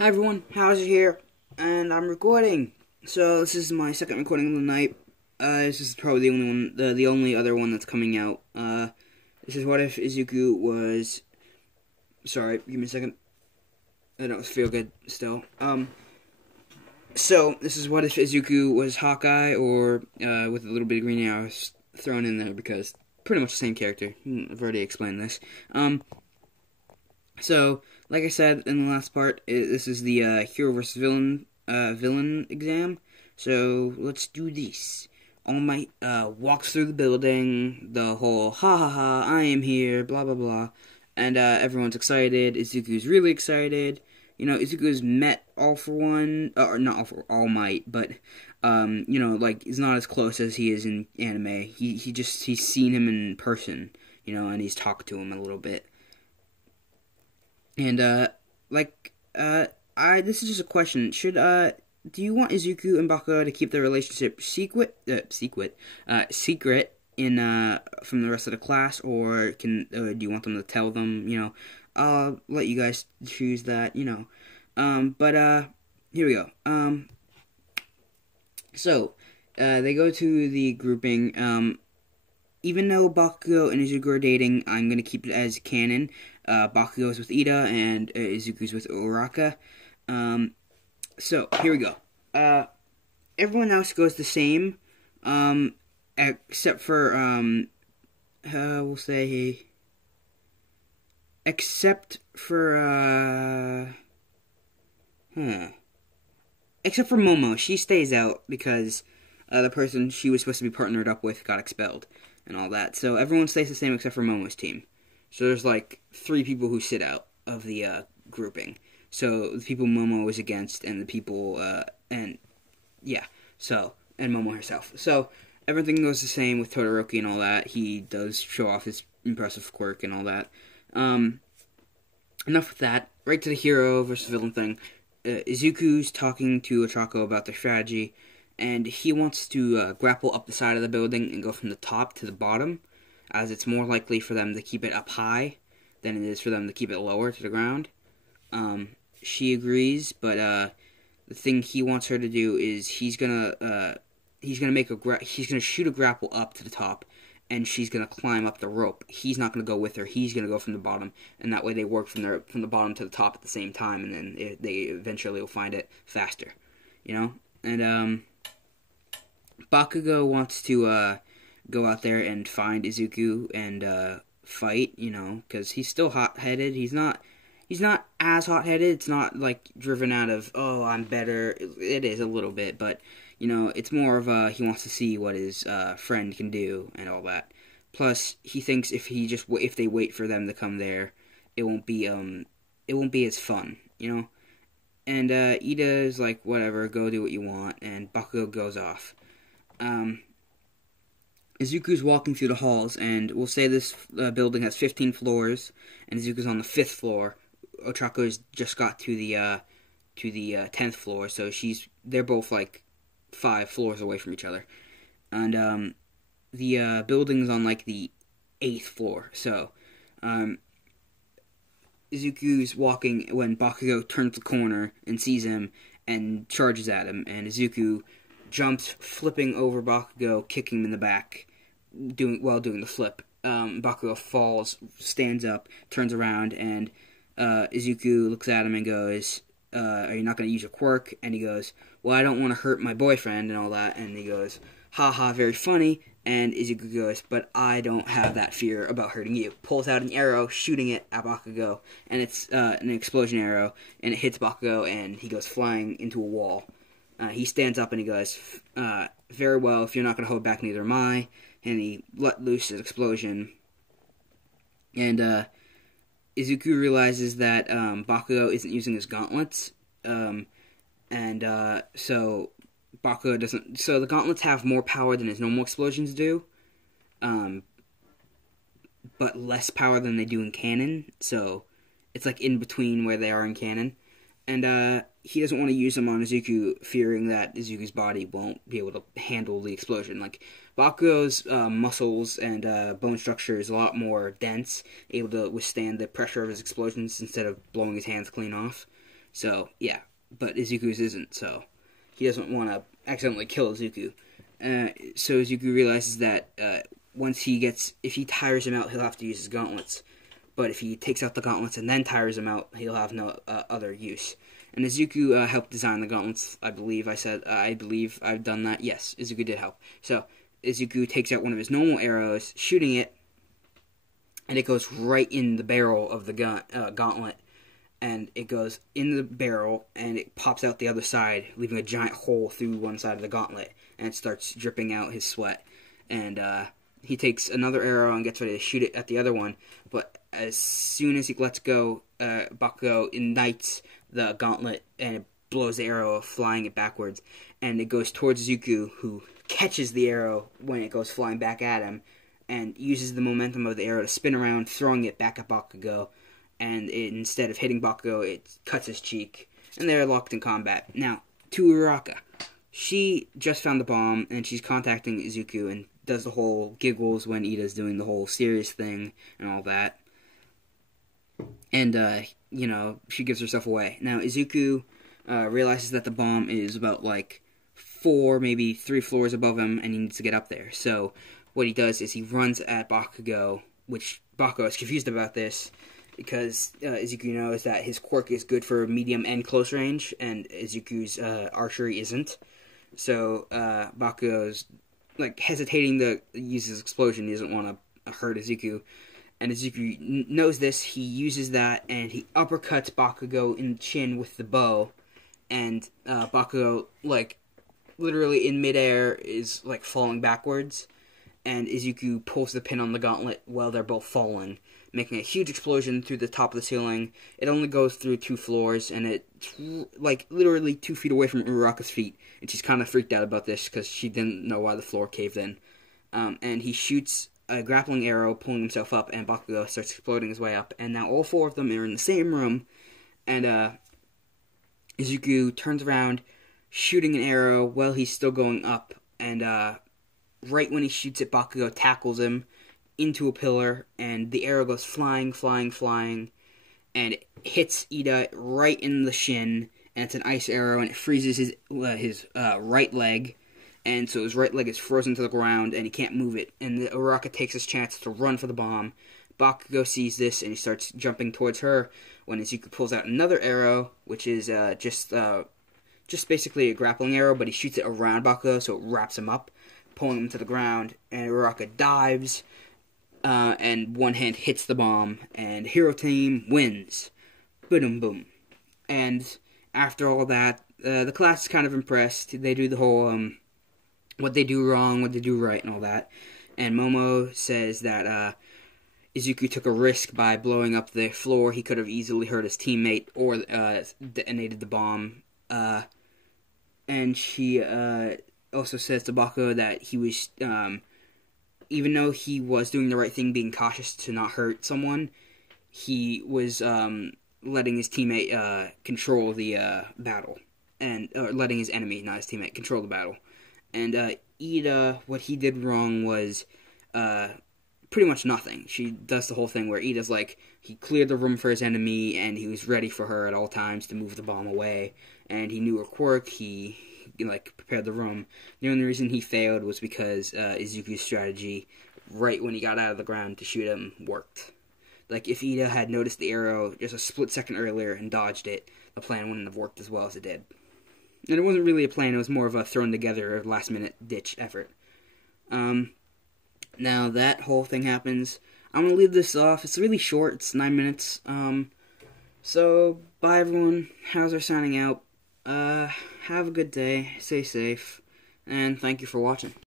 Hi everyone, how's it here? And I'm recording. So this is my second recording of the night. This is probably the only one, the only other one that's coming out. This is what if Izuku was. Sorry, give me a second. I don't feel good still. So this is what if Izuku was Hawkeye, or with a little bit of green arrows thrown in there because pretty much the same character. I've already explained this. So, like I said in the last part, this is the hero versus villain exam. So, let's do this. All Might walks through the building, the whole, ha ha ha, I am here, blah blah blah. And everyone's excited, Izuku's really excited. You know, Izuku's met All For One, or not All Might, but, you know, like, he's not as close as he is in anime. He's seen him in person, you know, and he's talked to him a little bit. And, this is just a question. Do you want Izuku and Bakugo to keep their relationship secret in, from the rest of the class, or do you want them to tell them, you know? I'll let you guys choose that, you know. Here we go. They go to the grouping, even though Bakugo and Izuku are dating, I'm gonna keep it as canon. Bakugo's with Ida, and Izuku's with Uraka. So, here we go. Everyone else goes the same, except for, we'll say, except for Momo. She stays out because the person she was supposed to be partnered up with got expelled and all that. So everyone stays the same except for Momo's team. So there's like 3 people who sit out of the grouping. So the people Momo is against, and the people and Momo herself. So everything goes the same with Todoroki and all that. He does show off his impressive quirk and all that. Enough with that. Right to the hero versus villain thing. Izuku's talking to Ochako about their strategy, and he wants to grapple up the side of the building and go from the top to the bottom, as it's more likely for them to keep it up high than it is for them to keep it lower to the ground. She agrees, but the thing he wants her to do is he's gonna shoot a grapple up to the top, and she's gonna climb up the rope. He's not gonna go with her. He's gonna go from the bottom, and that way they work from the bottom to the top at the same time, and then they eventually will find it faster, you know. And Bakugo wants to go out there and find Izuku and fight, you know, because he's still hot-headed. He's not as hot-headed. It's not like driven out of, oh, I'm better. It is a little bit, but you know, it's more of he wants to see what his friend can do and all that. Plus, he thinks if they wait for them to come there, it won't be as fun, you know. And Ida is like, whatever, go do what you want, and Bakugo goes off. Izuku's walking through the halls, and we'll say this building has 15 floors, and Izuku's on the 5th floor. Ochako's just got to the 10th floor, so they're both like 5 floors away from each other. And the building's on like the 8th floor, so Izuku's walking when Bakugo turns the corner and sees him and charges at him, and Izuku jumps, flipping over Bakugo, kicking him in the back, while doing the flip. Bakugo falls, stands up, turns around, and Izuku looks at him and goes, are you not going to use your quirk? And he goes, well, I don't want to hurt my boyfriend and all that. And he goes, haha, very funny. And Izuku goes, but I don't have that fear about hurting you. Pulls out an arrow, shooting it at Bakugo, and it's an explosion arrow, and it hits Bakugo, and he goes flying into a wall. He stands up and he goes, very well, if you're not going to hold back, neither am I. And he let loose his explosion. And Izuku realizes that Bakugo isn't using his gauntlets. So Bakugo doesn't. So the gauntlets have more power than his normal explosions do, but less power than they do in canon. So it's like in between where they are in canon. And he doesn't want to use them on Izuku, fearing that Izuku's body won't be able to handle the explosion. Like, Bakugo's muscles and bone structure is a lot more dense, able to withstand the pressure of his explosions instead of blowing his hands clean off. So, yeah. But Izuku's isn't, so he doesn't want to accidentally kill Izuku. So Izuku realizes that if he tires him out, he'll have to use his gauntlets. But if he takes out the gauntlets and then tires him out, he'll have no other use. And Izuku helped design the gauntlets, I believe. I believe I've done that. Yes, Izuku did help. So Izuku takes out one of his normal arrows, shooting it, and it goes right in the barrel of the gauntlet. And it goes in the barrel, and it pops out the other side, leaving a giant hole through one side of the gauntlet, and it starts dripping out his sweat. And he takes another arrow and gets ready to shoot it at the other one, but as soon as he lets go, Bakugo ignites the gauntlet, and it blows the arrow, flying it backwards, and it goes towards Izuku, who catches the arrow when it goes flying back at him, and uses the momentum of the arrow to spin around, throwing it back at Bakugo, and instead of hitting Bakugo, it cuts his cheek, and they're locked in combat. Now, to Uraraka. She just found the bomb, and she's contacting Izuku, and does the whole giggles when Ida's doing the whole serious thing, and all that. And, she gives herself away. Now, Izuku realizes that the bomb is about, 4, maybe 3 floors above him, and he needs to get up there. So, what he does is he runs at Bakugo, which Bakugo is confused about this, because Izuku knows that his quirk is good for medium and close range, and Izuku's archery isn't. So Bakugo's hesitating to use his explosion. He doesn't want to hurt Izuku, and Izuku knows this. He uses that, and he uppercuts Bakugo in the chin with the bow, and Bakugo, literally in midair is falling backwards, and Izuku pulls the pin on the gauntlet while they're both falling, making a huge explosion through the top of the ceiling. It only goes through 2 floors, and it's, literally 2 feet away from Uraraka's feet, and she's kind of freaked out about this, because she didn't know why the floor caved in. And he shoots a grappling arrow, pulling himself up, and Bakugo starts exploding his way up, and now all 4 of them are in the same room, and, Izuku turns around, shooting an arrow while he's still going up, and, right when he shoots it, Bakugo tackles him into a pillar, and the arrow goes flying, and it hits Ida right in the shin, and it's an ice arrow, and it freezes his right leg, and so his right leg is frozen to the ground, and he can't move it, and Uraraka takes his chance to run for the bomb. Bakugo sees this, and he starts jumping towards her, when Izuku pulls out another arrow, which is just basically a grappling arrow, but he shoots it around Bakugo, so it wraps him up, pulling him to the ground, and Uraraka dives, and one hand hits the bomb, and Hero Team wins. Boom, boom. And after all that, the class is kind of impressed. They do the whole, what they do wrong, what they do right, and all that. And Momo says that, Izuku took a risk by blowing up the floor. He could have easily hurt his teammate, or, detonated the bomb. And she, also says to Bakugo that he was, even though he was doing the right thing, being cautious to not hurt someone, he was letting his teammate control the battle, and letting his enemy, not his teammate, control the battle. And Ida, what he did wrong was pretty much nothing. She does the whole thing where Ida's he cleared the room for his enemy, and he was ready for her at all times to move the bomb away, and he knew her quirk. He prepared the room. The only reason he failed was because Izuku's strategy, right when he got out of the ground to shoot him, worked. If Ida had noticed the arrow just a split second earlier and dodged it, the plan wouldn't have worked as well as it did. And it wasn't really a plan, it was more of a thrown together last-minute ditch effort. Now that whole thing happens, I'm going to leave this off. It's really short, it's 9 minutes. So, bye everyone, Hauser signing out. Have a good day, stay safe, and thank you for watching.